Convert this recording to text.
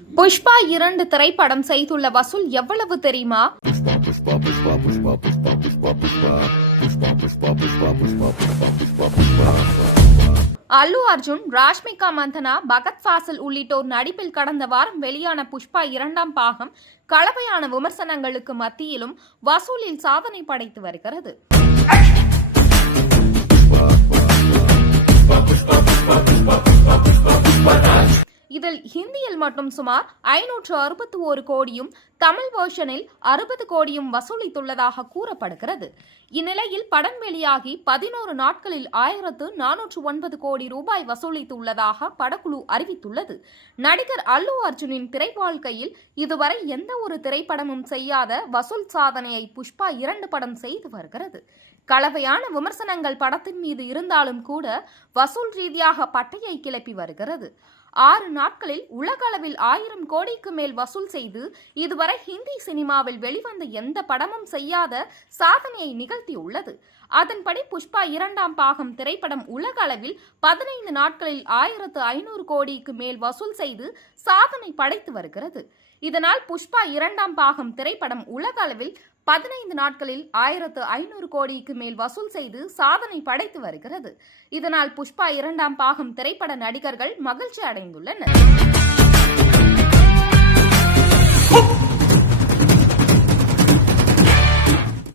புஷ்பா 2 திரைப்படம் செய்துள்ள வசூல் எவ்வளவு தெரியுமா? அல்லு அர்ஜுன், ராஷ்மிகா மந்தனா, பகத் ஃபாசில் உள்ளிட்டோர் நடிப்பில் கடந்த வாரம் வெளியான புஷ்பா 2ஆம் பாகம் கலவையான விமர்சனங்களுக்கு மத்தியிலும் வசூலில் சாதனை படைத்து வருகிறது. இதில் ஹிந்தியில் மட்டும் சுமார் 561 கோடியும், தமிழ் வெர்ஷனில் 60 கோடியும் வசூலித்துள்ளதாக கூறப்படுகிறது. இந்நிலையில் படம் வெளியாகி 11 நாட்களில் 1409 கோடி ரூபாய் வசூலித்துள்ளதாக படக்குழு அறிவித்துள்ளது. நடிகர் அல்லு அர்ஜுனின் திரை வாழ்க்கையில் இதுவரை எந்த ஒரு திரைப்படமும் செய்யாத வசூல் சாதனையை புஷ்பா 2 படம் செய்து வருகிறது. கலவையான விமர்சனங்கள் படத்தின் மீது இருந்தாலும் கூட வசூல் ரீதியாக பட்டையை கிளப்பி வருகிறது. 6 நாட்களில் உலக அளவில் 1000 கோடிக்கு மேல் வசூல் செய்து இதுவரை ஹிந்தி சினிமாவில் வெளிவந்த எந்த படமும் செய்யாத சாதனையை நிகழ்த்தியுள்ளது. அதன்படி புஷ்பா 2ஆம் பாகம் திரைப்படம் உலக அளவில் 15 நாட்களில் 1500 கோடிக்கு மேல் வசூல் செய்து சாதனை படைத்து வருகிறது. இதனால் புஷ்பா 2ஆம் பாகம் திரைப்படம் உலக அளவில் 15 நாட்களில் 1500 கோடிக்கு மேல் வசூல் செய்து சாதனை படைத்து வருகிறது. இதனால் புஷ்பா 2ஆம் பாகம் திரைப்பட நடிகர்கள் மகிழ்ச்சி அடைந்துள்ளனர்.